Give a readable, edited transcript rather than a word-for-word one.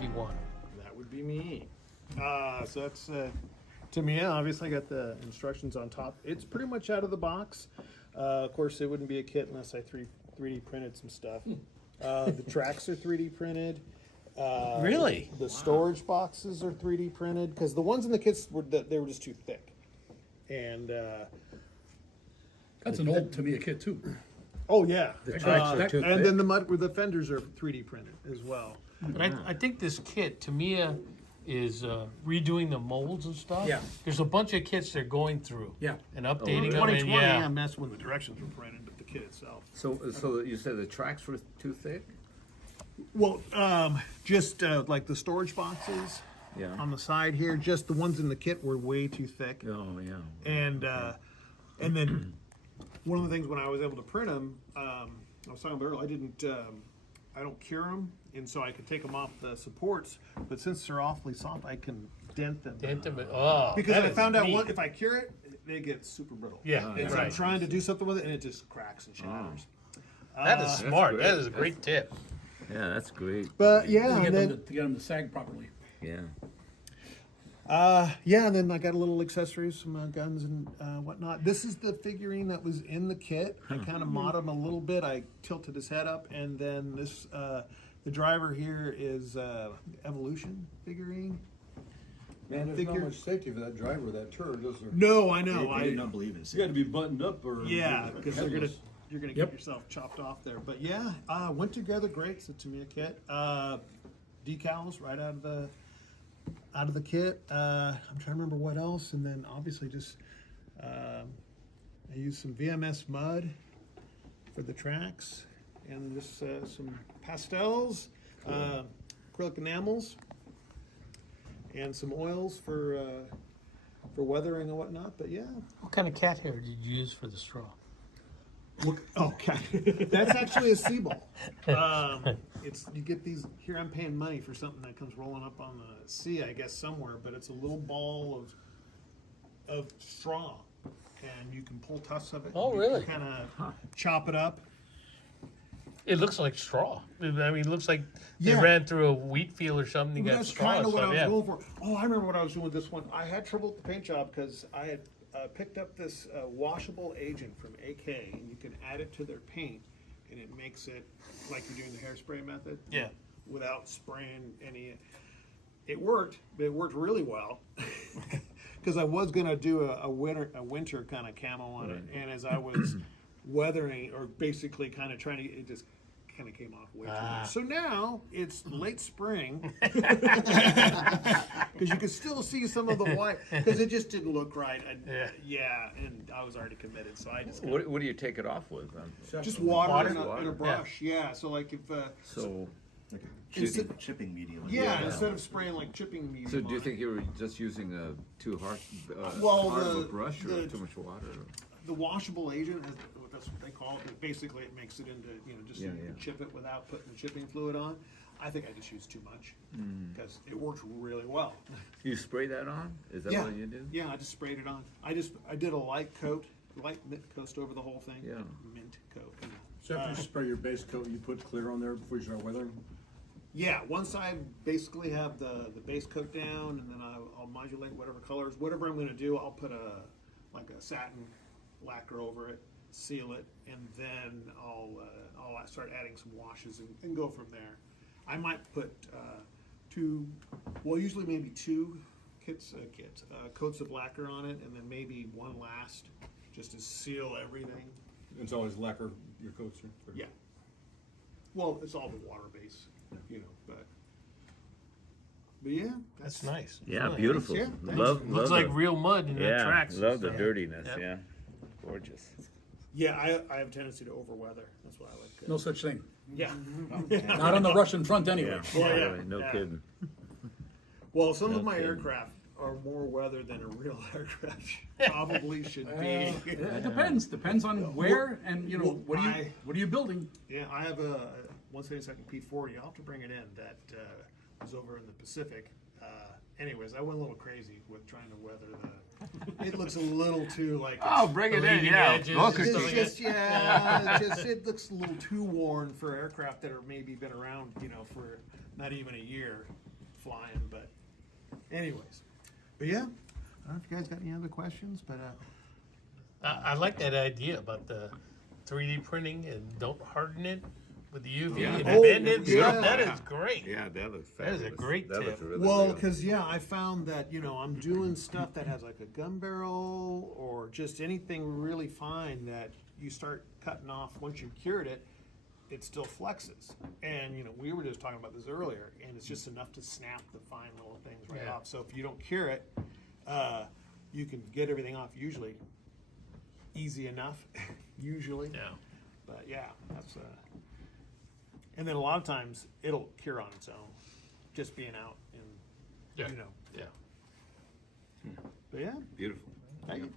KV-1? That would be me. So that's Tamiya. Obviously, I got the instructions on top. It's pretty much out of the box. Of course, it wouldn't be a kit unless I 3D printed some stuff. The tracks are 3D printed. Really? The storage boxes are 3D printed because the ones in the kits were just too thick. And that's an old Tamiya kit too. oh yeah, The tracks are too and thick. then the fenders are 3D printed as well. But I think this kit, Tamiya, is redoing the molds and stuff. Yeah. There's a bunch of kits they're going through. Yeah. And updating them. 2020 And yeah. IPMS when the directions were printed, but the kit itself. So you said the tracks were too thick? Well, just like the storage boxes Yeah. on the side here, just the ones in the kit were way too thick. Oh, yeah. And then one of the things when I was able to print them, I was talking about earlier, I don't cure them, and so I could take them off the supports. But since they're awfully soft, I can dent them. Oh, Because that I is found out neat. if I cure it, they get super brittle. Yeah, and so I'm right. trying to do something with it, and it just cracks and shatters. That is smart. great. That is a great tip. Yeah, that's great. But yeah, To and get, then, them to get them to sag properly. Yeah. yeah, and then I got a little accessories, some guns and whatnot. This is the figurine that was in the kit. I kind of modded him a little bit. I tilted his head up, and then this, the driver here is Evolution figurine. Man, there's Figure- not much safety for that driver, that turret, is there? No, I know. They did not believe it. You got to be buttoned up or Yeah, because headless. you're gonna Yep. get yourself chopped off there. But yeah, went together great. It's a Tamiya kit. Decals right out of the kit. I'm trying to remember what else, and then obviously just I used some VMS mud for the tracks, and just some pastels, acrylic enamels, and some oils for weathering and whatnot. But yeah. What kind of cat hair did you use for the straw? Okay, that's actually a sea ball. It's you get these here. I'm paying money for something that comes rolling up on the sea, I guess somewhere. But it's a little ball of straw, and you can pull tufts of it. Oh, You really? Kind of chop it up. It looks like straw. I mean, it looks like they Yeah. ran through a wheat field or something. You got That's straw kind and of what stuff. I was Yeah. going for. Oh, I remember what I was doing with this one. I had trouble with the paint job because I had picked up this washable agent from AK, and you can add it to their paint, and it makes it like you're doing the hairspray method. Yeah. Without spraying any. It worked, but it worked really well. Because I was gonna do a winter kind of camo on it, and as I was weathering or basically kind of trying to, it just kind of came off way too much. So now it's late spring because you can still see some of the white because it just didn't look right. Yeah, and I was already committed, so I just What do you take it off with? just water, and Water? a brush. Yeah, so like if So, Like a Instead- chipping medium. yeah, instead of spraying like chipping medium. so do you on think you were just using too hard, Well, hard of a the- brush or the- too much water? the washable agent, that's what they call it, but basically it makes it into, just so Yeah, you can yeah. chip it without putting the chipping fluid on. I think I just used too much Mm. because it works really well. You spray that on? Is that Yeah, what you do? yeah, I just sprayed it on. I did a light mint coat over the whole thing. Yeah. Mint coat. So after you spray your base coat, you put clear on there before you start weathering? Yeah, once I basically have the base coat down, and then I'll modulate whatever colors, whatever I'm going to do, I'll put a satin lacquer over it, seal it, and then I'll start adding some washes and go from there. I might put usually maybe two coats of lacquer on it, and then maybe one last, just to seal everything. It's always lacquer your coats are? Yeah. Well, it's all the water base, but yeah, That's nice. Yeah, Nice. beautiful. Yeah, thanks. Love Looks like real mud in the yeah, tracks. and love the stuff. dirtiness. Yep. Yeah, gorgeous. yeah. I have a tendency to overweather. That's why I like. No such thing. Yeah. Not on the Russian front anyway. Yeah, Well, yeah, really, no yeah. kidding. Well, some No of my kidding. aircraft are more weather than a real aircraft probably should be. It depends on where and Well, what are you building? Yeah, I have a 172nd P40. I'll have to bring it in. That was over in the Pacific. Anyways, I went a little crazy with trying to weather the. It looks a little too like. Oh, bring it in, leading yeah. edges Look, and It's stuff like just that. it looks a little too worn for aircraft that are maybe been around, for not even a year. flying. But anyways, but yeah, I don't know if you guys got any other questions, but I like that idea about the 3D printing and don't harden it with the UV and Oh, bend it and yeah. stuff. That is great. Yeah, that looks That is a fabulous. great That looks tip. really well, good. because yeah, I found that I'm doing stuff that has like a gun barrel or just anything really fine that you start cutting off once you cured it. It still flexes, and we were just talking about this earlier, and it's just enough to snap the fine little things right Yeah. off. So if you don't cure it, you can get everything off usually easy enough, usually. Yeah. But yeah, that's and then a lot of times it'll cure on its own, just being out and Yeah. Yeah. But yeah, Beautiful. thank you.